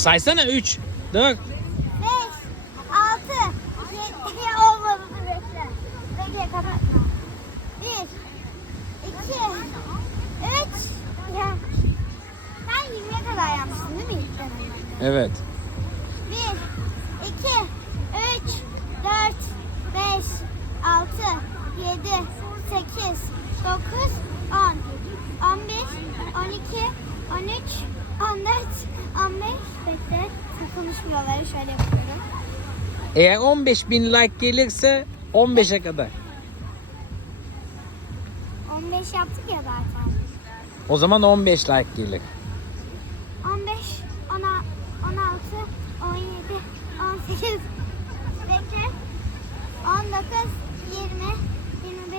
Saysana 3, 4, 5, 6, 7, olmadı bekle. Bekle kapatma. 1, 2, 3, ya. Sen 20'ye kadar yapmışsın değil mi ilk denemede? Evet. 1, 2, 3, 4, 5, 6, 7, 8, 9, 10, 11, 12, 13, 14, 15, bekle. Konuşmuyorlar şöyle yapıyorum. Eğer 15 bin like gelirse 15'e kadar. 15 yaptık ya zaten. O zaman 15 like gelir. 15, 16, 17, 18, bekle. 19, 20, 21.